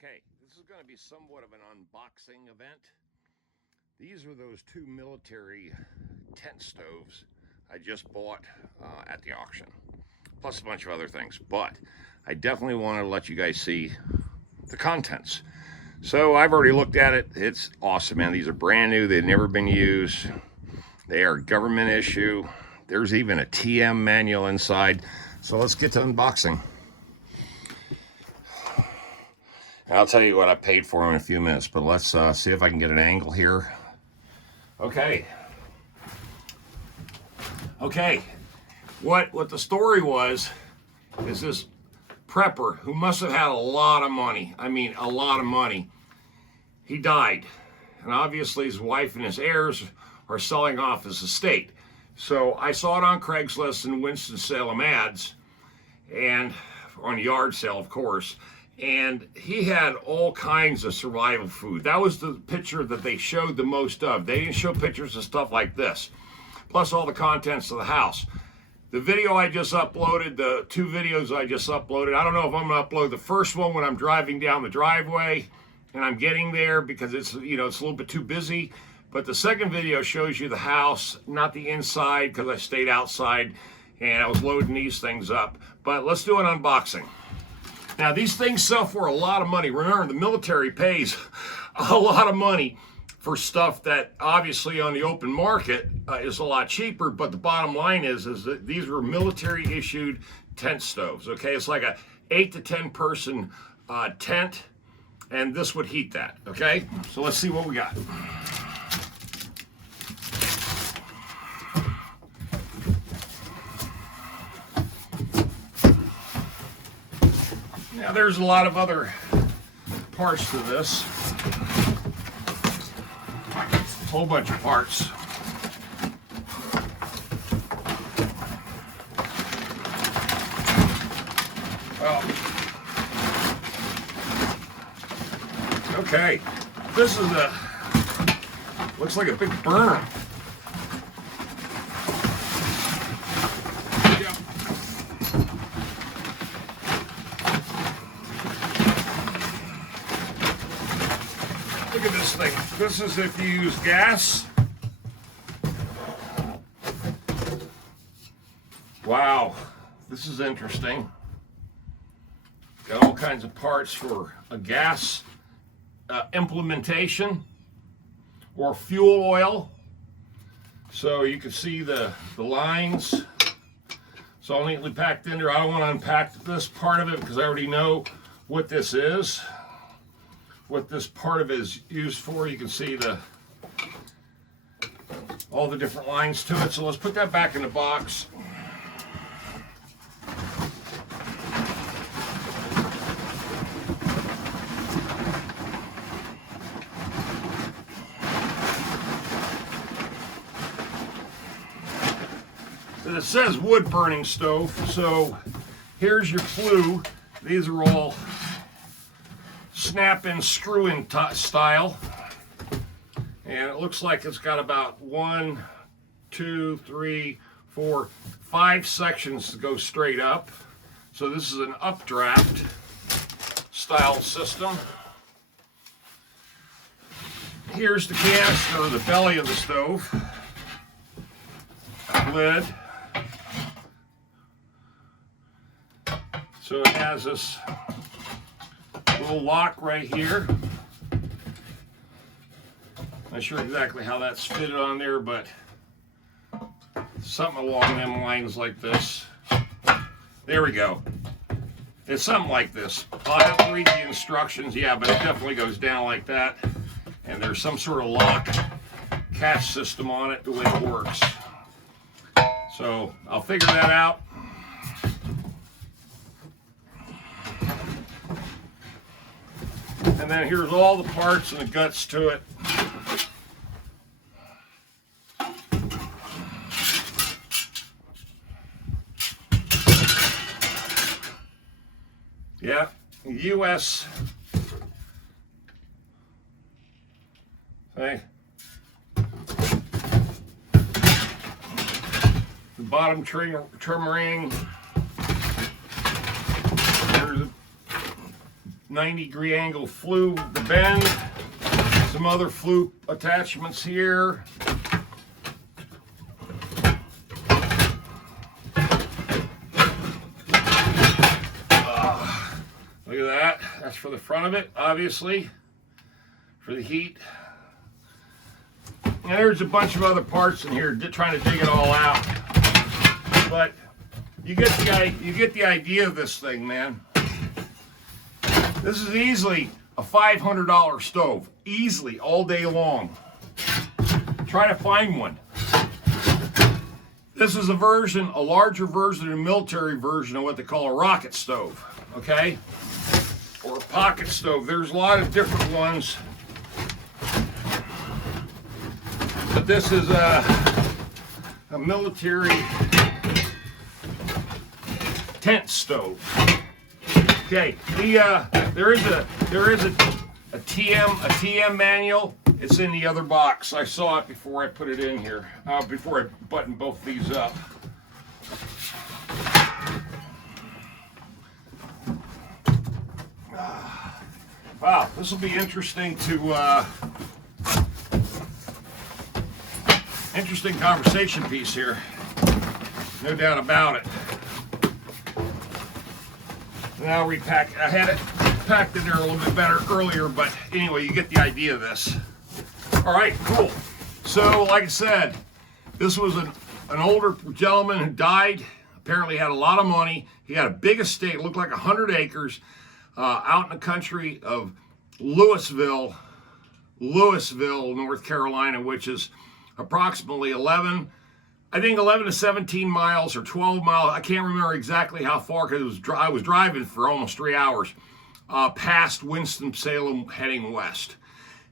Okay, this is going to be somewhat of an unboxing event. These are those two military tent stoves I just bought at the auction, plus a bunch of other things. But I definitely want to let you guys see the contents. So I've already looked at it. It's awesome, man. These are brand new. They've never been used. They are government issue. There's even a TM manual inside. So let's get to unboxing. I'll tell you what I paid for them in a few minutes, but let's see if I can get an angle here. Okay. What the story was is this prepper who must have had a lot of money. I mean, a lot of money. He died, and obviously his wife and his heirs are selling off his estate. So I saw it on Craigslist and Winston-Salem ads, and on yard sale, of course. And he had all kinds of survival food. That was the picture that they showed the most of. They didn't show pictures of stuff like this, plus all the contents of the house. The video I just uploaded, the two videos I just uploaded, I don't know if I'm gonna upload the first one when I'm driving down the driveway and I'm getting there because it's, it's a little bit too busy. But the second video shows you the house, not the inside, because I stayed outside and I was loading these things up. But let's do an unboxing. Now, these things sell for a lot of money. Remember, the military pays a lot of money for stuff that obviously on the open market is a lot cheaper. But the bottom line is that these were military issued tent stoves. Okay, it's like a 8 to 10 person tent, and this would heat that. Okay, so let's see what we got. Now, there's a lot of other parts to this. A whole bunch of parts. Well, okay. This is looks like a big burner. Look at this thing. This is if you use gas. Wow, this is interesting. Got all kinds of parts for a gas implementation or fuel oil. So you can see the lines. It's all neatly packed in there. I don't want to unpack this part of it because I already know what this is. What this part of it is used for. You can see all the different lines to it. So let's put that back in the box. And it says wood burning stove. So here's your flue. These are all snap-in, screw-in style, and it looks like it's got about 1, 2, 3, 4, 5 sections to go straight up. So this is an updraft style system. Here's the canister, or the belly of the stove, lid. So it has this little lock right here. Not sure exactly how that's fitted on there, but something along them lines like this. There we go. It's something like this. I'll have to read the instructions, yeah, but it definitely goes down like that. And there's some sort of lock catch system on it, the way it works. So I'll figure that out. And then here's all the parts and the guts to it. Yeah, US. Hey. The bottom trim ring. There's a 90-degree angle flue, the bend, some other flue attachments here. Look at that. That's for the front of it, obviously, for the heat. And there's a bunch of other parts in here trying to dig it all out. But you get the idea of this thing, man. This is easily a $500 stove, easily, all day long. Try to find one. This is a larger version, a military version of what they call a rocket stove, okay? Or a pocket stove. There's a lot of different ones. But this is a military tent stove. Okay, there is a TM manual. It's in the other box. I saw it before I put it in here. Before I button both these up. Wow, this will be interesting interesting conversation piece here. No doubt about it. Now repack. I had it packed in there a little bit better earlier, but anyway, you get the idea of this. All right, cool. So, like I said, this was an older gentleman who died. Apparently had a lot of money. He had a big estate, looked like 100 acres, out in the country of Louisville, North Carolina, which is approximately 11 to 17 miles or 12 miles. I can't remember exactly how far because I was driving for almost 3 hours past Winston-Salem heading west.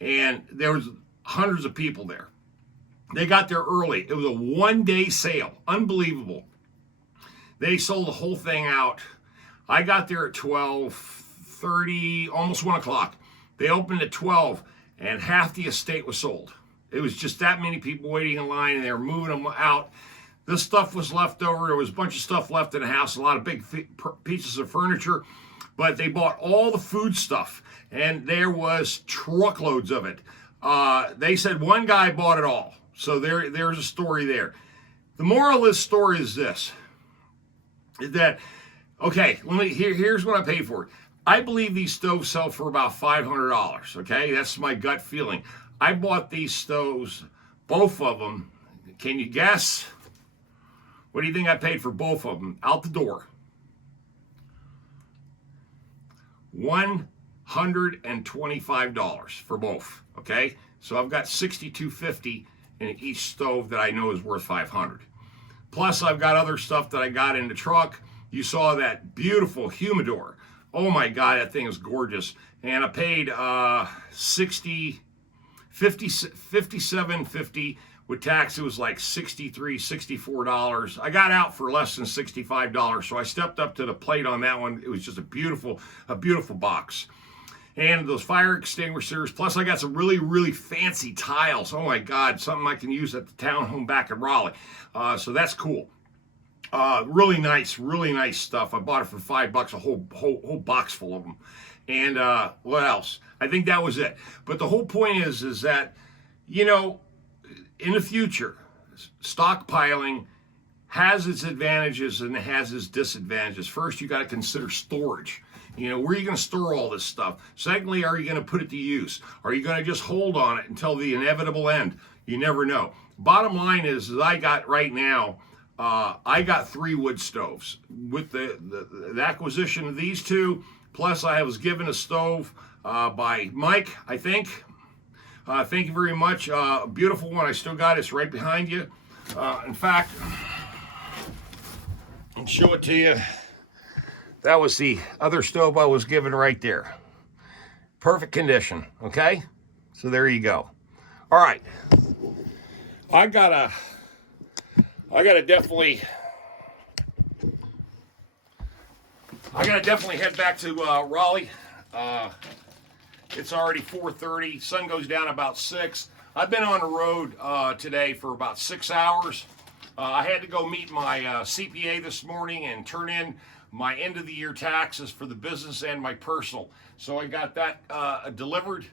And there was hundreds of people there. They got there early. It was a one-day sale. Unbelievable. They sold the whole thing out. I got there at 12:30, almost 1 o'clock. They opened at 12, and half the estate was sold. It was just that many people waiting in line, and they were moving them out. This stuff was left over. There was a bunch of stuff left in the house, a lot of big pieces of furniture, but they bought all the food stuff, and there was truckloads of it. They said one guy bought it all. So there's a story there. The moral of this story is this, is that, okay, here's what I paid for it. I believe these stoves sell for about $500, okay? That's my gut feeling. I bought these stoves, both of them. Can you guess? What do you think I paid for both of them? Out the door. $125 for both, okay? So I've got $62.50 in each stove that I know is worth $500. Plus I've got other stuff that I got in the truck. You saw that beautiful humidor. Oh my God, that thing is gorgeous. And I paid $57.50 with tax. It was like $63, $64. I got out for less than $65, so I stepped up to the plate on that one. It was just a beautiful box. And those fire extinguishers, plus I got some really, really fancy tiles. Oh my God, something I can use at the townhome back in Raleigh. So that's cool. Really nice stuff. I bought it for $5, a whole box full of them. And what else? I think that was it. But the whole point is that, you know, in the future, stockpiling has its advantages and it has its disadvantages. First, you got to consider storage. You know, where are you going to store all this stuff? Secondly, are you going to put it to use? Are you going to just hold on it until the inevitable end? You never know. Bottom line is I got right now, I got 3 wood stoves. With the acquisition of these 2, plus I was given a stove by Mike, I think. Thank you very much. Beautiful one. I still got it. It's right behind you. In fact, I'll show it to you. That was the other stove I was given right there. Perfect condition, okay? So there you go. All right. I gotta definitely head back to Raleigh. It's already 4:30. Sun goes down about 6. I've been on the road today for about 6 hours. I had to go meet my CPA this morning and turn in my end of the year taxes for the business and my personal. So I got that delivered.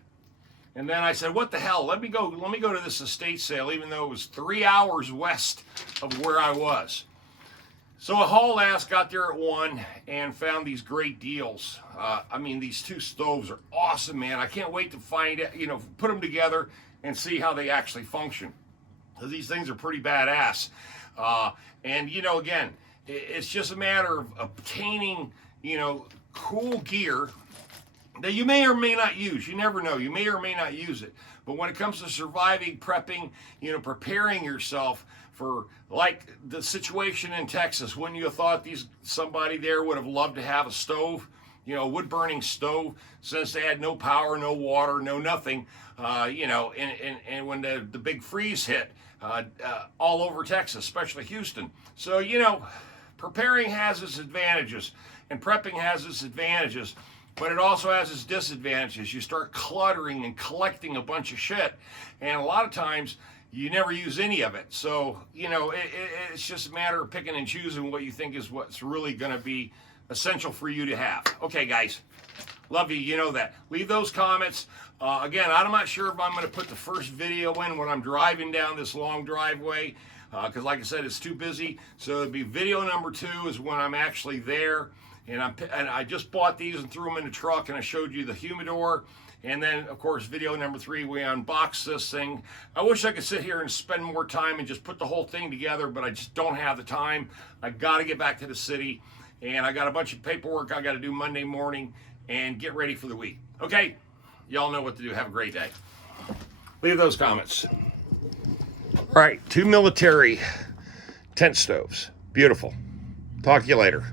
And then I said, what the hell? Let me go to this estate sale, even though it was 3 hours west of where I was. So I hauled ass, got there at 1, and found these great deals. I mean, these 2 stoves are awesome, man. I can't wait to find it, put them together and see how they actually function. Because these things are pretty badass. And, again, it's just a matter of obtaining, cool gear that you may or may not use. You never know. You may or may not use it. But when it comes to surviving, prepping, preparing yourself for, like the situation in Texas, when you thought somebody there would have loved to have a stove, wood burning stove, since they had no power, no water, no nothing, and when the big freeze hit all over Texas, especially Houston. So, preparing has its advantages and prepping has its advantages. But it also has its disadvantages. You start cluttering and collecting a bunch of shit, and a lot of times you never use any of it. So, it's just a matter of picking and choosing what you think is what's really going to be essential for you to have. Okay, guys, love you. You know that. Leave those comments. Again, I'm not sure if I'm going to put the first video in when I'm driving down this long driveway, because like I said, it's too busy. So it'll be video number 2 is when I'm actually there. And I just bought these and threw them in the truck, and I showed you the humidor. And then, of course, video number 3, we unboxed this thing. I wish I could sit here and spend more time and just put the whole thing together, but I just don't have the time. I got to get back to the city, and I got a bunch of paperwork I got to do Monday morning and get ready for the week. Okay? Y'all know what to do. Have a great day. Leave those comments. All right, 2 military tent stoves. Beautiful. Talk to you later.